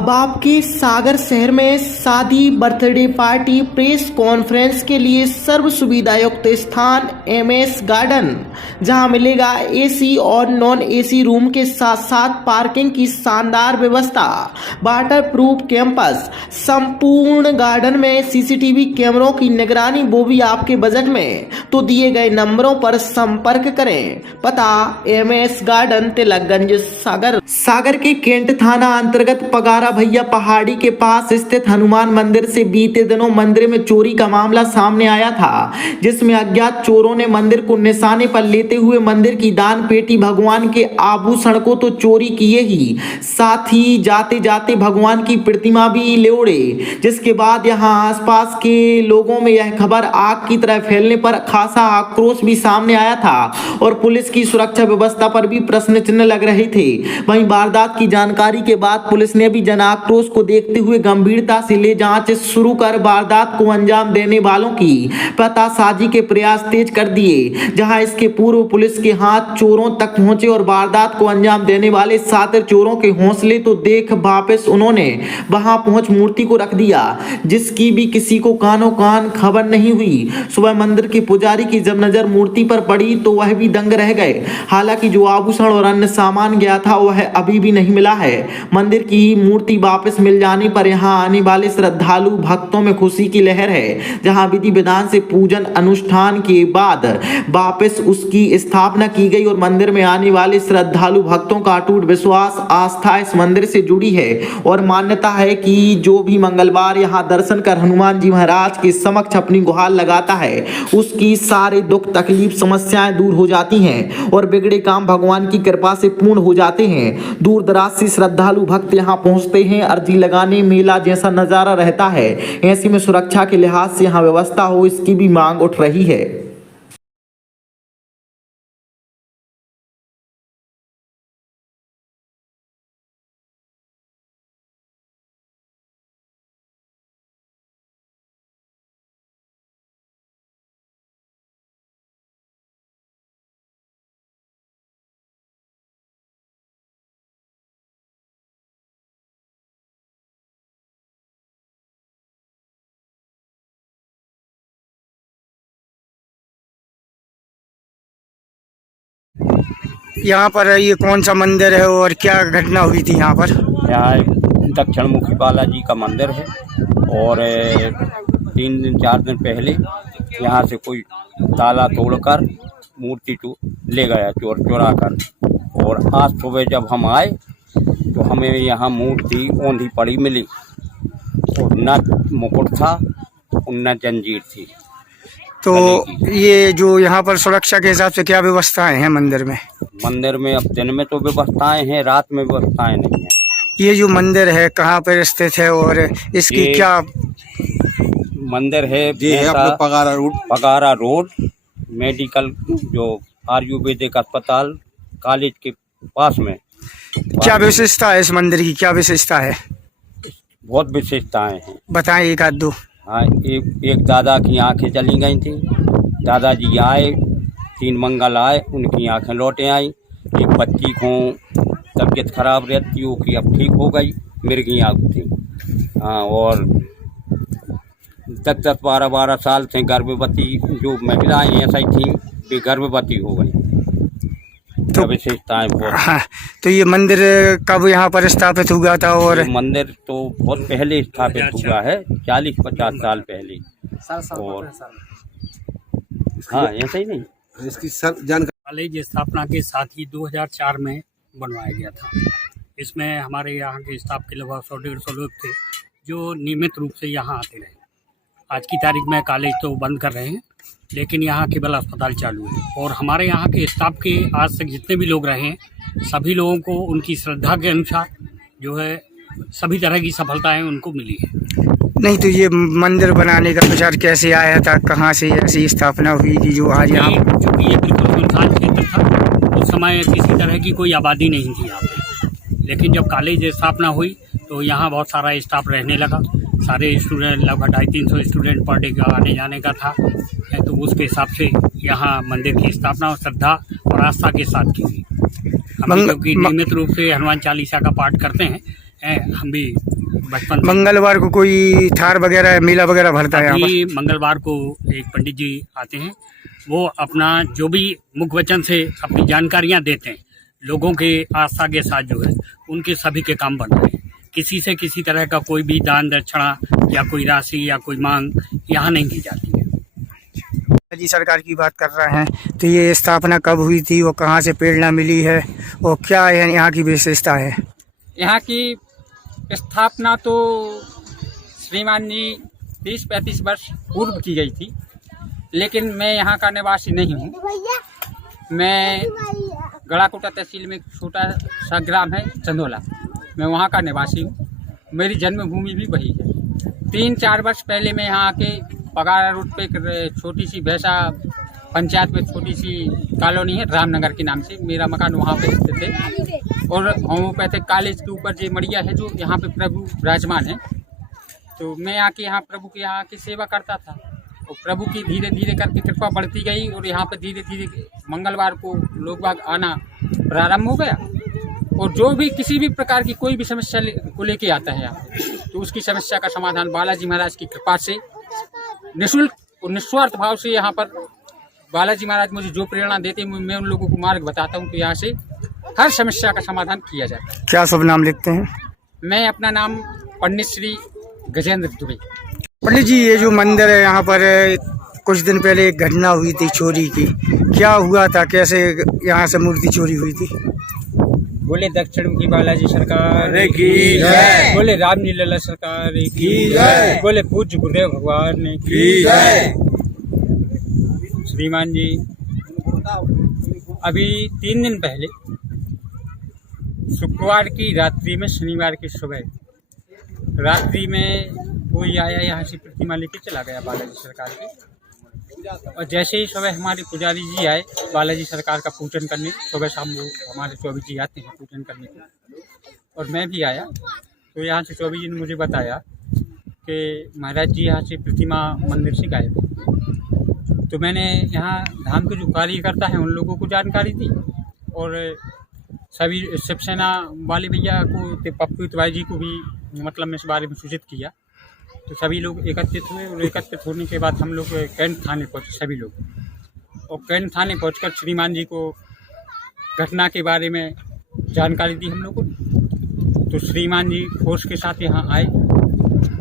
अब आपके सागर शहर में शादी, बर्थडे पार्टी, प्रेस कॉन्फ्रेंस के लिए सर्व सुविधा युक्त स्थान एमएस गार्डन, जहां मिलेगा एसी और नॉन एसी रूम के साथ साथ पार्किंग की शानदार व्यवस्था, वाटर प्रूफ कैंपस, संपूर्ण गार्डन में सीसीटीवी कैमरों की निगरानी, वो भी आपके बजट में। तो दिए गए नंबरों पर संपर्क करें। पता एमएस गार्डन, तिलकगंज, सागर के कैंट थाना अंतर्गत पगारा भैया पहाड़ी के पास स्थित हनुमान मंदिर से बीते दिनों मंदिर में चोरी का मामला सामने आया था, जिसमें अज्ञात चोरों ने मंदिर को निशाने पर लेते हुए मंदिर की दान पेटी, भगवान के आभूषण को तो चोरी किए ही साथ ही जाते जाते भगवान की प्रतिमा भी ले उड़े, जिसके बाद यहां आसपास के लोगों में यह खबर आग की तरह फैलने पर खासा आक्रोश भी सामने आया था और पुलिस की सुरक्षा व्यवस्था पर भी प्रश्न चिन्ह लग रहे थे। वहीं वारदात की जानकारी के बाद पुलिस ने भी जन आक्रोश को देखते हुए गंभीरता से ले जांच शुरू कर वारदात को अंजाम देने वालों की पतासाजी के प्रयास तेज कर दिए। जहां इसके पूर्व पुलिस के हाथ चोरों तक पहुंचे और वारदात को अंजाम देने वाले शातिर चोरों के हौसले तो देख वापस उन्होंने वहां पहुंच मूर्ति को रख दिया, जिसकी भी किसी को कानो कान खबर नहीं हुई। सुबह मंदिर के पुजारी की जब नजर मूर्ति पर पड़ी तो वह भी दंग रह गए। हालांकि जो आभूषण और अन्य सामान गया था वह अभी भी नहीं मिला है। मंदिर की मूर्ति वापस मिल जाने पर यहां आने वाले श्रद्धालु भक्तों में खुशी की लहर है। जहां विधि विधान से पूजन अनुष्ठान के बाद वापस उसकी स्थापना की गई और मंदिर में आने वाले श्रद्धालु भक्तों का अटूट विश्वास, आस्था इस मंदिर से जुड़ी है और मान्यता है कि जो भी मंगलवार यहां दर्शन कर हनुमान जी महाराज के समक्ष अपनी गुहार लगाता है, उसकी सारे दुख तकलीफ समस्याएं दूर हो जाती हैं और बिगड़े काम भगवान की कृपा से पूर्ण हो जाते हैं। दूर दराज से श्रद्धालु भक्त यहां पहुंचते हैं, अर्जी लगाने, मेला जैसा नजारा रहता है। ऐसे में सुरक्षा के लिहाज से यहां व्यवस्था हो, इसकी भी मांग उठ रही है। यहाँ पर ये कौन सा मंदिर है और क्या घटना हुई थी यहाँ पर? यहाँ दक्षिण मुखी बालाजी का मंदिर है और 3-4 दिन पहले यहाँ से कोई ताला तोड़कर मूर्ति तो ले गया चुरा कर। और आज सुबह जब हम आए तो हमें यहाँ मूर्ति औंधी पड़ी मिली और न मुकुट था न जंजीर थी। तो ये जो यहाँ पर सुरक्षा के हिसाब से क्या व्यवस्थाएं हैं मंदिर में? मंदिर में अब दिन में तो व्यवस्थाएं हैं, रात में व्यवस्थाएं नहीं हैं। ये जो मंदिर है कहाँ पर स्थित है और इसकी क्या? मंदिर है पगारा रोड मेडिकल, जो आयुर्वेदिक अस्पताल कॉलेज के पास में। क्या विशेषता है इस मंदिर की, क्या विशेषता है? बहुत विशेषताएं हैं, बताएं एक आध दो। हाँ, एक दादा की आंखें चली गई थी। दादाजी आए, 3 मंगल आए, उनकी आंखें लौटे आई। एक बच्ची को तबीयत खराब रहती हो कि अब ठीक हो गई, मिर्गी आँख थी। हाँ, और 10-10, 12-12 साल से गर्भवती जो महिलाएं ऐसा ही थी, वे गर्भवती हो गई। तो विशेषताएं बहुत। हाँ, तो ये मंदिर कब यहाँ पर स्थापित हुआ था? और मंदिर तो बहुत पहले स्थापित हुआ है, 40-50 साल पहले। और हाँ, ऐसा ही नहीं, इसकी सर जानकारी कॉलेज स्थापना के साथ ही 2004 में बनवाया गया था। इसमें हमारे यहाँ के स्टाफ के लगभग 100-150 लोग थे जो नियमित रूप से यहाँ आते रहे। आज की तारीख में कॉलेज तो बंद कर रहे हैं, लेकिन यहाँ केवल अस्पताल चालू है। और हमारे यहाँ के स्टाफ के आज तक जितने भी लोग रहे हैं, सभी लोगों को उनकी श्रद्धा के अनुसार जो है सभी तरह की सफलताएं उनको मिली है। नहीं, तो ये मंदिर बनाने का विचार कैसे आया था, कहाँ से ऐसी स्थापना हुई कि जो आज यहाँ? चूँकि ये बिल्कुल सुनसान क्षेत्र था, उस समय किसी तरह की कोई आबादी नहीं थी यहाँ पे। लेकिन जब कॉलेज स्थापना हुई तो यहाँ बहुत सारा स्टाफ रहने लगा। सारे स्टूडेंट, लगभग 250-300 स्टूडेंट पर डे का आने जाने का था। तो उसके हिसाब से यहाँ मंदिर की स्थापना और श्रद्धा और आस्था के साथ की गई। हम क्योंकि नियमित रूप से हनुमान चालीसा का पाठ करते हैं, हम भी बचपन से मंगलवार को कोई थार वगैरह मेला वगैरह भरता है यहाँ पर? अभी मंगलवार को एक पंडित जी आते हैं, वो अपना जो भी मुख वचन से अपनी जानकारियाँ देते हैं, लोगों के आस्था के साथ जो है उनके सभी के काम बन रहे हैं। किसी से किसी तरह का कोई भी दान दक्षिणा या कोई राशि या कोई मांग यहाँ नहीं की जाती है। जी सरकार की बात कर रहे हैं, तो ये स्थापना कब हुई थी, वो कहाँ से प्रेरणा मिली है और क्या है यहाँ की विशेषता है? यहाँ की स्थापना तो श्रीमान जी 30-35 वर्ष पूर्व की गई थी, लेकिन मैं यहाँ का निवासी नहीं हूँ। मैं गड़ाकोटा तहसील में एक छोटा सा ग्राम है चंदोला, मैं वहाँ का निवासी हूँ। मेरी जन्मभूमि भी वही है। 3-4 वर्ष पहले मैं यहाँ आके पगारा रोड पे एक छोटी सी भैंसा पंचायत में छोटी सी कॉलोनी है रामनगर के नाम से, मेरा मकान वहाँ पे स्थित है। और होम्योपैथिक कॉलेज के ऊपर जो मड़िया है, जो यहाँ पे प्रभु विराजमान है, तो मैं आके यहाँ प्रभु के यहाँ की सेवा करता था। और प्रभु की धीरे धीरे करके कृपा बढ़ती गई और यहाँ पे धीरे धीरे मंगलवार को लोग बाग आना प्रारंभ हो गया। और जो भी किसी भी प्रकार की कोई भी समस्या को लेके आता है यहाँ, तो उसकी समस्या का समाधान बालाजी महाराज की कृपा से निःशुल्क और निस्वार्थ भाव से यहाँ पर बालाजी महाराज मुझे जो प्रेरणा देते हैं, मैं उन लोगों को मार्ग बताता हूँ, तो यहाँ से हर समस्या का समाधान किया जाता है। क्या शुभ नाम लिखते हैं? मैं अपना नाम पंडित श्री गजेंद्र दुबे। पंडित जी, ये जो मंदिर है यहाँ पर कुछ दिन पहले एक घटना हुई थी चोरी की, क्या हुआ था, कैसे यहाँ से मूर्ति चोरी हुई थी? बोले दक्षिण मुखी बालाजी सरकार की जय, बोले राम जी लला सरकार की जय, बोले पूज्य गुरुदेव भगवान की जय। श्रीमान जी, अभी 3 दिन पहले शुक्रवार की रात्रि में शनिवार की सुबह रात्रि में कोई आया, यहाँ से प्रतिमा लेके चला गया बालाजी सरकार की। और जैसे ही सुबह हमारे पुजारी जी आए बालाजी सरकार का पूजन करने, सुबह शाम वो हमारे चौबी जी आते हैं पूजन करने को, और मैं भी आया। तो यहाँ से चौबी जी ने मुझे बताया कि महाराज जी यहाँ से प्रतिमा मंदिर से गायब है। तो मैंने यहाँ धाम के जो कार्यकर्ता हैं उन लोगों को जानकारी दी, और सभी शिवसेना वाले भैया को, पप्पू तिवारी जी को भी मतलब इस बारे में सूचित किया। तो सभी लोग एकत्रित हुए, और एकत्रित होने के बाद हम लोग कैंट थाने पहुँचे सभी लोग, और कैंट थाने पहुँचकर श्रीमान जी को घटना के बारे में जानकारी दी हम लोग को। तो श्रीमान जी फोर्स के साथ यहाँ आए,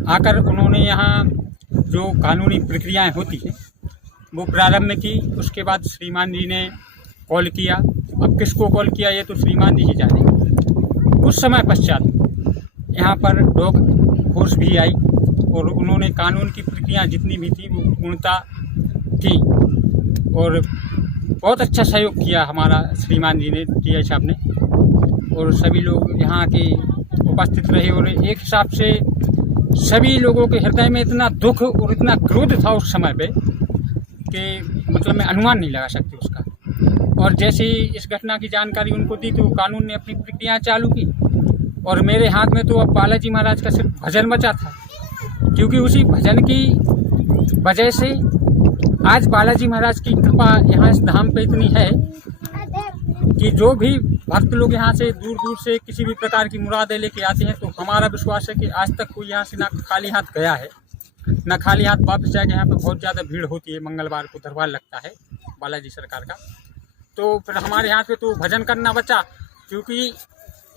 आकर उन्होंने यहाँ जो कानूनी प्रक्रियाएं होती हैं वो प्रारंभ की। उसके बाद श्रीमान जी ने कॉल किया, अब किसको कॉल किया ये तो श्रीमान जी ही जाने। कुछ समय पश्चात यहाँ पर डॉग फोर्स भी आई, और उन्होंने कानून की प्रक्रिया जितनी भी थी वो पूर्णता की, और बहुत अच्छा सहयोग किया हमारा श्रीमान जी ने, टीआई साहब ने, और सभी लोग यहाँ के उपस्थित रहे। और एक हिसाब से सभी लोगों के हृदय में इतना दुख और इतना क्रोध था उस समय पे कि मतलब मैं अनुमान नहीं लगा सकती उसका। और जैसे ही इस घटना की जानकारी उनको दी तो कानून ने अपनी प्रक्रिया चालू की, और मेरे हाथ में तो अब बालाजी महाराज का सिर्फ भजन बचा था, क्योंकि उसी भजन की वजह से आज बालाजी महाराज की कृपा यहाँ इस धाम पे इतनी है कि जो भी भक्त लोग यहाँ से दूर दूर से किसी भी प्रकार की मुरादें लेके आते हैं, तो हमारा विश्वास है कि आज तक कोई यहाँ से ना खाली हाथ गया है ना खाली हाथ वापस जाएगा। यहाँ पे बहुत ज़्यादा भीड़ होती है, मंगलवार को दरबार लगता है बालाजी सरकार का। तो फिर हमारे यहाँ पे तो भजन करना बचा, क्योंकि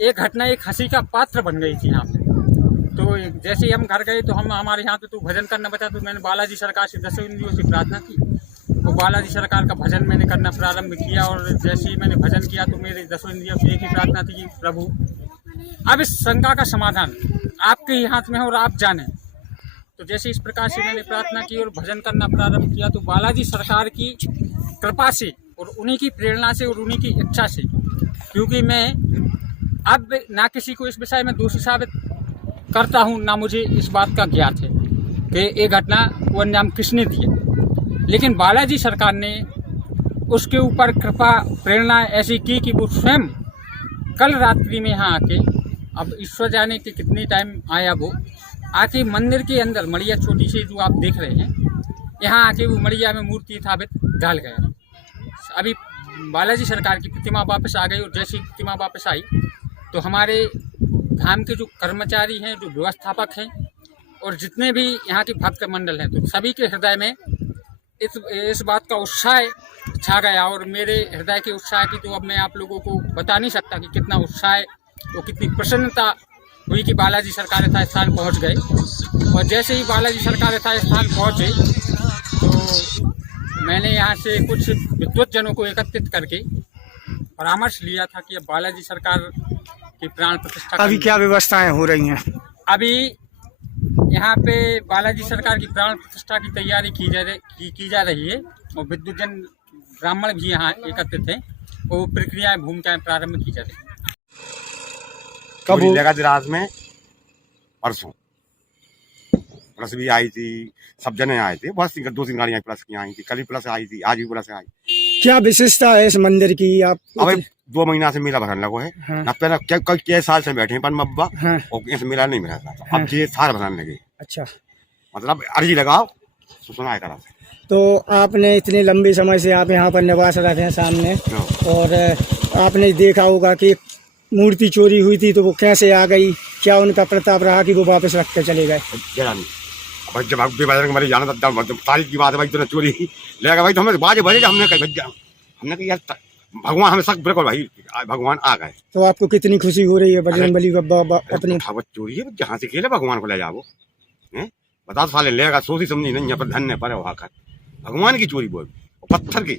एक घटना एक हंसी का पात्र बन गई थी यहाँ पे। तो जैसे ही हम घर गए तो हमारे यहाँ पे तो भजन करना बचा, तो मैंने बालाजी सरकार से 10 इंद्रियों से प्रार्थना की, तो बालाजी सरकार का भजन मैंने करना प्रारंभ किया। और जैसे ही मैंने भजन किया तो मेरे 10 इंद्रियों से एक ही प्रार्थना थी कि प्रभु अब इस शंका का समाधान आपके ही हाथ में है और आप जाने। तो जैसे इस प्रकार से मैंने प्रार्थना की और भजन करना प्रारंभ किया, तो बालाजी सरकार की कृपा से और उन्हीं की प्रेरणा से और उन्हीं की इच्छा से, क्योंकि मैं अब ना किसी को इस विषय में दोषी साबित करता हूँ, ना मुझे इस बात का ज्ञात है कि ये घटना को अंजाम किसने दिया, लेकिन बालाजी सरकार ने उसके ऊपर कृपा प्रेरणा ऐसी की कि वो स्वयं कल रात्रि में यहाँ आके, अब ईश्वर जाने कि कितनी टाइम आया, वो आके मंदिर के अंदर मड़िया छोटी सी जो आप देख रहे हैं, यहाँ आके वो मड़िया में मूर्ति स्थापित डाल गया। अभी बालाजी सरकार की प्रतिमा वापस आ गई, और जैसी प्रतिमा वापस आई तो हमारे धाम के जो कर्मचारी हैं, जो व्यवस्थापक हैं और जितने भी यहाँ के भक्त मंडल हैं, तो सभी के हृदय में इस बात का उत्साह छा गया। और मेरे हृदय के उत्साह की तो अब मैं आप लोगों को बता नहीं सकता कि कितना उत्साह और कितनी प्रसन्नता हुई कि बालाजी सरकार यथा स्थान पहुँच गए। और जैसे ही बालाजी सरकार यथा स्थान पहुँचे तो मैंने यहाँ से कुछ विद्वतजनों को एकत्रित करके परामर्श लिया था कि अब बालाजी सरकार की प्राण प्रतिष्ठा अभी क्या व्यवस्थाएं हो रही हैं? अभी यहाँ पे बालाजी सरकार की प्राण प्रतिष्ठा की तैयारी की जा रही है और विद्वतजन ब्राह्मण भी यहाँ एकत्रित हैं। वो प्रक्रियाएं भूमिकाएं प्रारंभ की जा रही है। कब लगा रात में परसों प्लस भी आई थी, सब जने आए थे, बहुत 2-3 गाड़ियाँ प्लस की आई थी, कल भी प्लस आई थी, आज भी प्लस आई। क्या विशेषता है इस मंदिर की? आप अब 2 महीना से मेला भरने लगो है। हाँ। न पहले कई साल से बैठे हैं पर मब्बा हाँ। और इस मेला नहीं भरा था। हाँ। अब ये साल भरने लगे। अच्छा, मतलब अर्जी लगाओ सुनाए करा। तो आपने इतने लंबे समय से आप यहाँ पर निवास रहे हैं सामने, और आपने देखा होगा कि मूर्ति चोरी हुई थी तो वो कैसे आ गई? क्या उनका प्रताप रहा कि वो वापस रख के चले गए? भाई जब बजरंग बली जाना था तारीख की बात है भाई, तो चोरी ले गया भाई, तो हमें बाज भरे हमने कही भैया, हमने कहा यार भगवान हमें सख्त बिल्कुल भाई भगवान आ गए। तो आपको कितनी खुशी हो रही है बजरंग बली अपनी चोरी है जहाँ से खेले भगवान को ले जाओ है, बता साले लेगा सोची समझी नहीं है पर धन्य पर वहां कर भगवान की चोरी बोल पत्थर की।